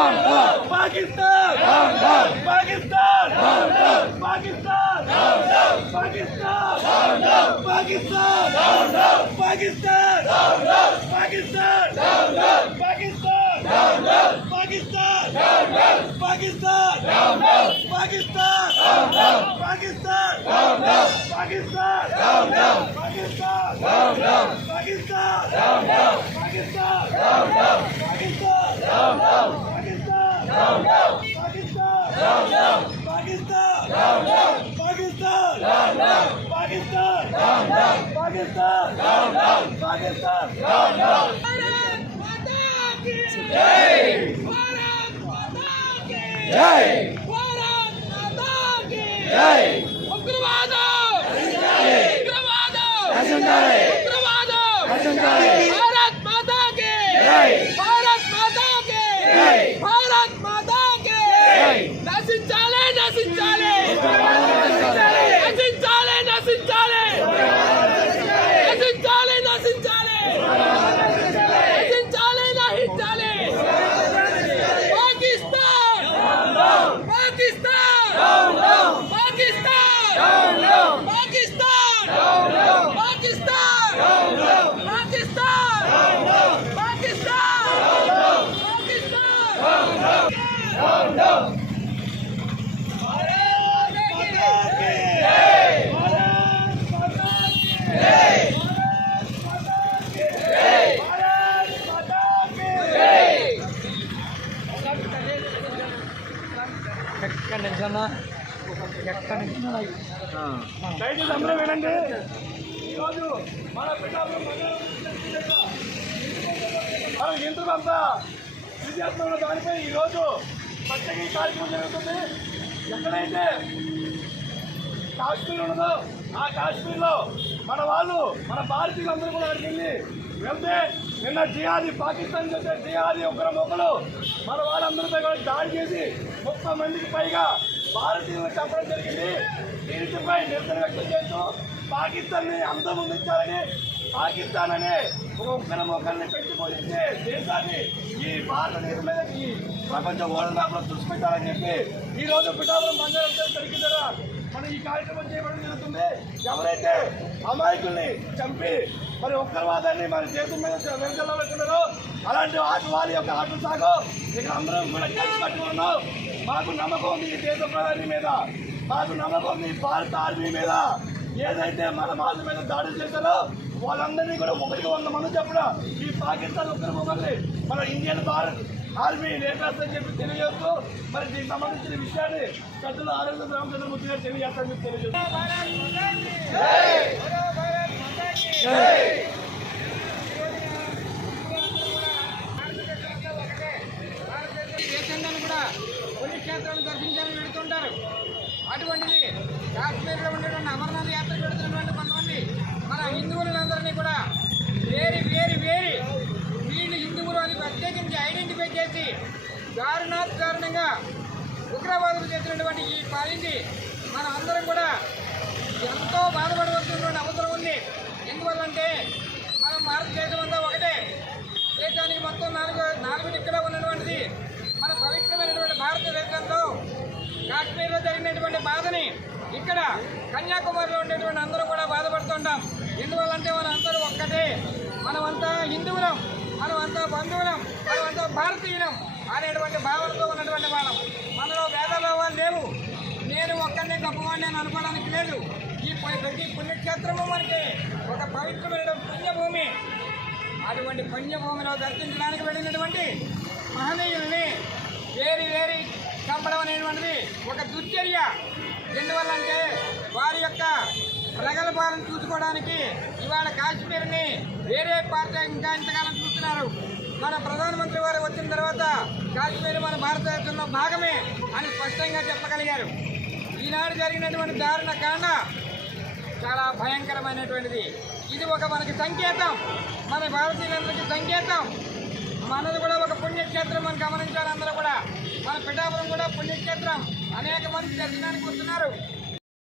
పాకిస్తాన్ పాకిస్తాన్ పాకిస్తాన్ పాకిస్తాన్ పాకిస్తాన్ పాకిస్తాన్ పాకిస్తాన్ పాకిస్తాన్ పాకిస్తాన్ పాకిస్తాన్ పాకిస్తాన్ పాకిస్తాన్ పాకిస్తాన్ పాకిస్తాన్ పాకిస్తాన్ దయచేసి అందరూ వినండి. ఈరోజు మన పిఠాపురం మనం ఎందుకు అంత విద్యార్థులు దానిపై ఈరోజు ప్రత్యేక ఈ కార్యక్రమం జరుగుతుంది. ఎక్కడైతే కాశ్మీర్ ఉన్నదో ఆ కాశ్మీర్లో మన వాళ్ళు మన భారతీయులందరూ కూడా అక్కడికి వెళ్తే నిన్న జిహాదీ పాకిస్తాన్ చేసే జిహాదీ ఒకరు మన వాళ్ళందరిపై కూడా దాడి చేసి 30 మందికి పైగా భారతీయులను చంపడం జరిగింది. దీనిపై నిరసన వ్యక్తం చేస్తూ పాకిస్తాన్ని అంతమొందించాలని పాకిస్తాన్ అనే ఒకరిని పెట్టుకోనిచ్చే దేశాన్ని ఈ భారతదేశం మీద ఈ ప్రపంచ ఓడలో దృష్టిపెట్టాలని చెప్పి ఈరోజు పిఠాపురం బంగారం తనిఖీ ద్వారా మనం ఈ కార్యక్రమం చేయడం జరుగుతుంది. ఎవరైతే అమాయకుల్ని చంపి మరి ఉగ్రవాదాన్ని మన దేశం మీద వెనుకలో అలాంటి వారి యొక్క ఆటలు సాగు ఇక్కడ అందరం కూడా కలిసి కట్టుకున్నాం. మాకు నమ్మకం ఉంది ఈ దేశ ప్రధాని మీద, మాకు నమ్మకం ఉంది భారత ఆర్మీ మీద. ఏదైతే మన వాళ్ళ మీద దాడులు చేశారో వాళ్ళందరినీ కూడా 100 మంది చెప్పిన ఈ పాకిస్తాన్ ఉగ్రవాదుల్ని మన ఇండియన్ భారత్ ఆర్మీ లేఖాస్తని చెప్పి తెలియజేస్తూ మరి దీనికి సంబంధించిన విషయాన్ని పెద్దలు ఆరోగ్య రామచంద్రమూర్తి గారు తెలియజేస్తారని తెలియజేస్తారు. దేశంలో కూడా పుణ్యక్షేత్రాలు దర్శించాలని వెళుతుంటారు. అటువంటిది కాశ్మీర్లో ఉండేటువంటి అమర్నాథ్ యాత్ర పెడుతున్నటువంటి కొంతమంది మన హిందువులందరినీ కూడా వేరి వీళ్ళు హిందువులు అని ప్రత్యేకించి ఐడెంటిఫై చేసి దారుణంగా ఉగ్రవాదులు చేసినటువంటి ఈ పాలించి మనం అందరం కూడా ఎంతో బాధపడవలసినటువంటి అవసరం ఉంది. ఎందువల్లంటే మనం భారతదేశం అంతా ఒకటే, దేశానికి మొత్తం నాలుగు దిక్కులో ఉన్నటువంటిది మన పవిత్రమైనటువంటి భారతదేశంలో కాశ్మీర్లో జరిగినటువంటి బాధని ఇక్కడ కన్యాకుమారిలో ఉండేటువంటి అందరూ కూడా బాధపడుతుంటాం. ఎందువల్లంటే మనందరూ ఒక్కటే, మనమంతా హిందువులం, మనమంతా బంధువులం, మనమంతా భారతీయులం అనేటువంటి భావనతో ఉన్నటువంటి వాళ్ళం. మనలో భేదభావాలు లేవు. నేను ఒక్కనే గొప్పవాడిని అని అనుకోవడానికి లేదు. ఈ ప్రతి పుణ్యక్షేత్రము మనకి ఒక పవిత్రమైన పుణ్యభూమి. అటువంటి పుణ్యభూమిలో దర్శించడానికి వెళ్ళినటువంటి మహనీయుల్ని వేరి చంపడం అనేటువంటిది ఒక దుశ్చర్య. ఎందువల్లంటే వారి యొక్క ప్రగల్భాలను చూసుకోవడానికి ఇవాళ కాశ్మీర్ని వేరే పార్టీ ఇంకా ఇంతకాలం చూస్తున్నారు. మన ప్రధానమంత్రి వారు వచ్చిన తర్వాత కాశ్మీర్ మన భారతదేశంలో భాగమే అని స్పష్టంగా చెప్పగలిగారు. ఈనాడు జరిగినటువంటి దారుణ కాండ చాలా భయంకరమైనటువంటిది. ఇది ఒక మనకి సంకేతం, మన భారతీయులందరికీ సంకేతం. మనది కూడా ఒక పుణ్యక్షేత్రం అని గమనించాలి అందరూ కూడా. మన పిఠాపురం కూడా పుణ్యక్షేత్రం. అనేక మంది దర్శనానికి వస్తున్నారు.